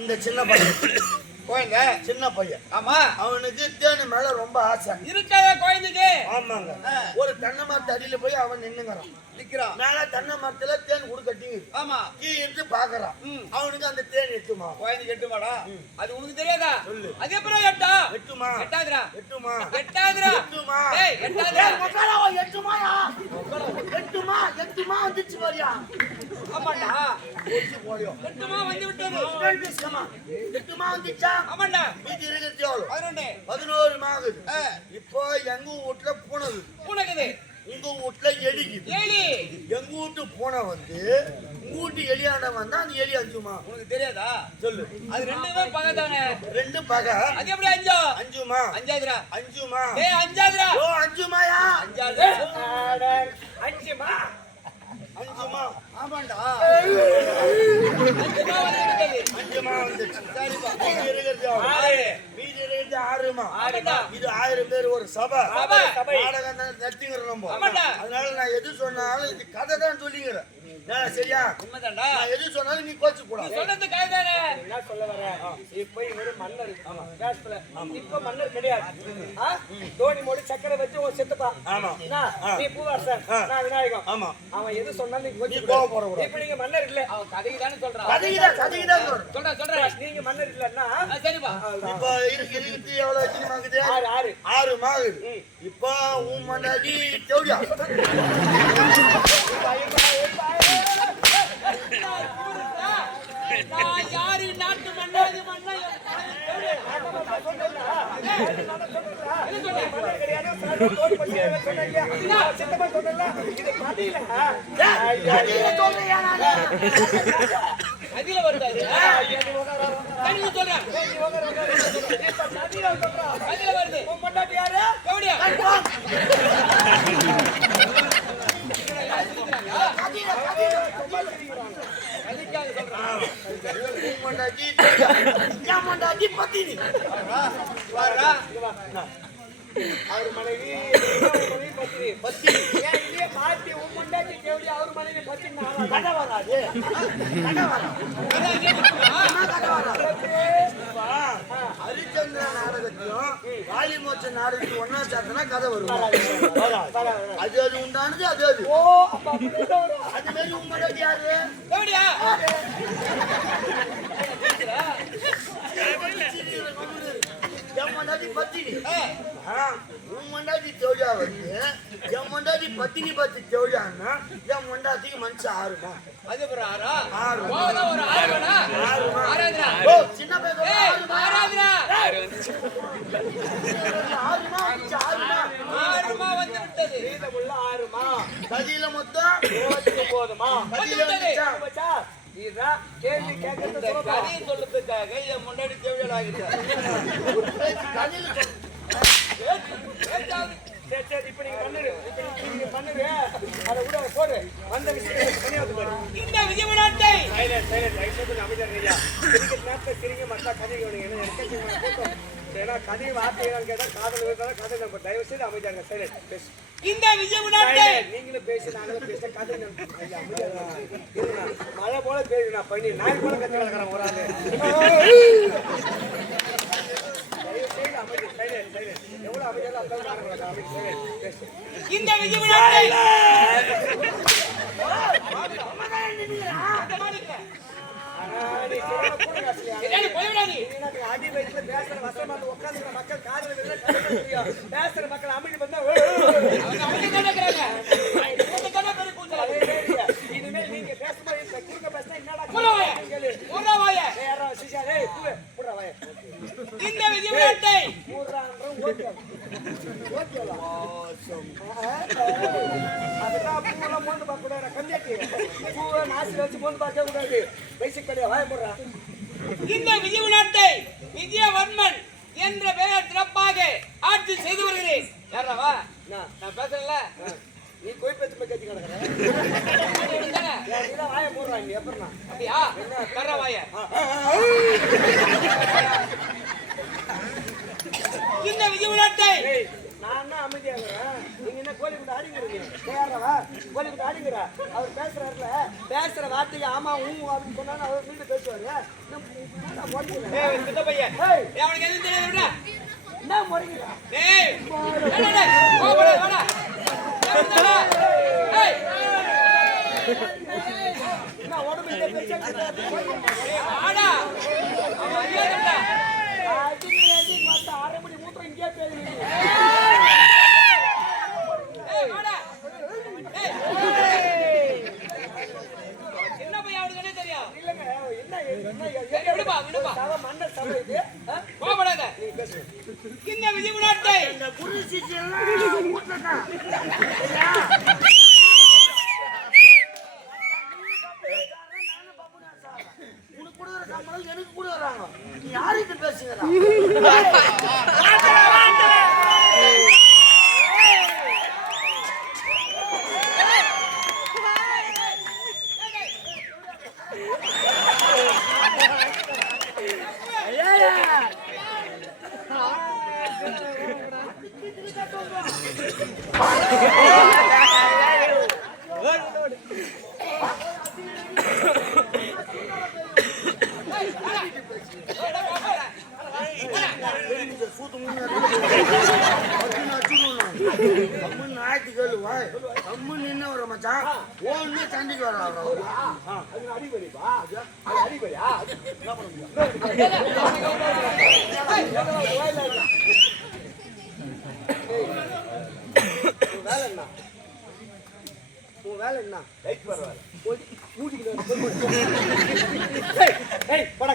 இந்த சின்ன பையன். குழந்தை சின்ன பையன். ஆமா. அவனுக்கு தேனு மேல ரொம்ப ஆசை. இருக்காத குழந்தைக்கு? ஆமாங்க. ஒரு தென்னை மரத்து அடியில போய் அவன் நின்னுங்கிறான். நிக்கிறான். மேல தென்னை மரத்துல தேன் குடு கட்டிங்குது. ஆமா. கீ எடுத்து பாக்குறான். அவனுக்கு அந்த தேன் எட்டுமா? குழந்தைக்கு எட்டுமாடா? அது உனக்கு தெரியாதா? சொல்லு. அது எப்படி எட்டா? எட்டுமா? எட்டாதுடா எட்டுமா? எட்டாதுடா எட்டுமா? ஏய் எட்டாதுடா ஏய், மொக்காலாவா, எட்டுமாயா? எட்டுமா? எட்டுமா வந்துச்சு பாரியா? ஆமாண்டா. எட்டுமா வந்து விட்டது எட்டுமா எட்டுமா வந்துச்சா? ஆமாண்டா. மீதி இருக்கிறது எவ்வளவு? பதினொன்னு. பதினோரு மாகுது. இப்போ எங்க வீட்டுல பூனைது? உனக்குது உங்க வீட்டுல எலிக்குது ஏழி எங்க வீட்டு பூனை வந்து எலியாண்ட வந்தா அந்த எலி அஞ்சுமா? உனக்கு தெரியாதா? சொல்லு. அது ரெண்டுமே பக்கத்தானே ரெண்டு பகை. அது எப்படி அஞ்சா? அஞ்சுமா? அஞ்சாதுடா அஞ்சுமா? ஏய் அஞ்சாதுடா ஓ அஞ்சுமாயா? அஞ்சாது அஞ்சுமா? அஞ்சுமா ஆமாண்டா அஞ்சுமா வந்து வந்துச்சு சரிப்பா இருக்கிறது இருக்கிறது ஆறுமா. இது ஆயிரம் பேர் ஒரு சபை. சபை. நாடகம் தான் நம்ம. அதனால நான் எது சொன்னாலும் இது கதை தான் சொல்லிக்கிறேன். நான் சரியா? உண்மைதான்டா. நான் எது சொன்னாலும் நீ கோச்சு கூடாது சொன்னது கதைதானே. என்ன சொல்ல வர இப்ப இவரு மன்னர். இப்ப மன்னர் கிடையாது? தோணி மோடி சக்கரை வச்சு உன் சித்தப்பா. ஆமா. நீ பூவாசன். நான் விநாயகம். ஆமா. அவன் எது சொன்னாலும் நீ கோச்சு கூடாது. இப்ப நீங்க மன்னர் இல்ல. அவன் கதைக்கு தானே சொல்றான். சொல்றா நீங்க மன்னர் இல்லன்னா ஆ, சரிப்பா. இப்போ இருக்கு இருக்கு எவ்வளவு எத்தனை மாகுது ஆறு ஆறு. ஆறு மாகுது இப்போ உன் மண்டாடி நான் யாரு? நாட்டு மன்னாதி மன்னா மன்னர் அதில வருதாரு தனியா சொல்றேன். அதில வருது. உன் பொண்டாட்டி யாரு? கவுடியா. அவர் மனைவி பத்தினி. பத்தினி ஏன் இல்லையே மாத்தி உன் பொண்டாட்டி கேவடி அவர் மனைவி பத்தினி நான் கதை வராது கதை வராது கதை கேட்டுக்கா கதை வராது ஹரிச்சந்திர நாடகத்தையும் காளிமோச்ச நாடகத்தையும் ஒன்னா சேர்த்தனா கதை வரும் அது அது உண்டானது அது அது அது மாதிரி யாரு என் மண்டாடி பத்தினி உன் மண்டாட்டி தேவையா வந்து என் மண்டாட்டி பத்தினி பத்தி தேவையான்னா என் மண்டாட்டிக்கு மனுஷன் ஆறுமா? அது ஒரு ஆறா ஆறு. ஒரு ஆறுமா. ஆறாதுடா ஓ சின்ன ஏய் ஆறுமா? ஆறாதுடா ஆறுமா ஆறுமா? ஆறுமா வந்து விட்டது. மீதமுள்ள ஆறுமா கதியில மொத்தம்? ஒன்பதுமா கதியில வந்துச்சா இதுதான் கேள்வி கேட்கறது. கதையை சொல்றதுக்காக என் முன்னாடி தேவையான கதியில சொல். சரி, சரி, இப்ப நீங்க பண்ணுரு. இப்ப நீங்க- நீங்க பண்ணுரு. அதை விட போடு. வந்த விஷயத்தை பண்ணி வந்து பாரு. இந்த விஜயநாட்டை ஐயா. சிரிங்க, கதை எனக்கு சின்ன கூட்டம். ஏன்னா கதை வார்த்தைகள் கேட்டா காதல் விழுந்தாலும் கதை நம்ம தயவு செய்து அமைதியா இருங்க. Silent. பேசு. இந்த Silent. நீங்களும் பேசி நாங்களும் பேச கதை. மழை போல பேரு நான் பண்ணி போல வளர்க்குறேன் ஒரு ஆளு. சைலண்ட் சைலண்ட் அமைதியாக இருந்தாலும் சைலண்ட் பேசு. இந்த விஜயநாட்டை ஆனா, நீ சொல்றது கூட பேசலையா? என்னடி போய்விடாடி நீ என்ன அடி வயித்துல பேசுற வசமா வந்து உட்கார்ந்துக்கிற மக்கள் காதுல விழுந்தா கதை தெரியும். பேசுற மக்கள் அமைதி பண்ணா ஓ, ஓ, ஓ. அவங்க அவங்க தானே இருக்கிறாங்க அவங்க தானே பெரிய கூந்தல் அதே மாதிரியா? இனிமேல் நீங்க பேசும்போது இந்த குறுக்க பேசினா என்னடா போல வாய கேளு. போற வாய ஏய், யாரா சிஷா, ஏய், புடு, புடுறா வாயை. இந்த விஜயநாட்டை புடுறான்றோம், ஓகே. பார்க்க கூடாது, கம்மியாக்கி. பூவை நாசில வச்சு மோந்து பார்க்க கூடாது. பைசைக் கடையா, வாயை மூடுறா. இந்த விஜயநாட்டை விஜயவர்மன் என்ற பெயர் சிறப்பாக ஆட்சி செய்து வருகிறேன் யாரவா? நான் பேசுறேன்ல நீ கோய் பேச்சு கேட்டு கிடக்குற. வாயை மூடுறா, இங்க எப்படிண்ணா? அப்படியா தர்ற வாய இந்த விஜயநாட்டை நான் என்ன? நீங்க கோழி குண்டு அடிங்கிறது கேட்கறவா கோழி அவர் பேசுறாருல பேசுற வார்த்தைக்கு ஆமா ஊ அப்படின்னு சொன்னா அவர் மீண்டும் பேசுவாரு. அவனுக்கு எதுவும் தெரியாது என்ன என்ன உடம்பு இதை பெருசா ஏய், வாடா. அவன் மரியாதை விடுடா. அரை மணி மூத்திரம் இங்கே பேசுறீங்க ஏய், வாடா. ஏய். சின்ன பையன் அவனுக்கு என்ன தெரியும் இல்லைங்க என்ன என்ன சரி, விடுப்பா விடுப்பா சபை மன்னர் சபை இது ஆ? கோவப்படாத இந்த விதிமுறை இந்த சண்டைக்கு வர அவரு. அது அடிபடிப்பா அது அடிபடியா அது என்ன பண்ண முடியும் உன் வேலை என்ன உன் வேலை என்ன? லைட் வர வேலை. போய் மூடிக்கிட்டு ஏய், ஏய் படா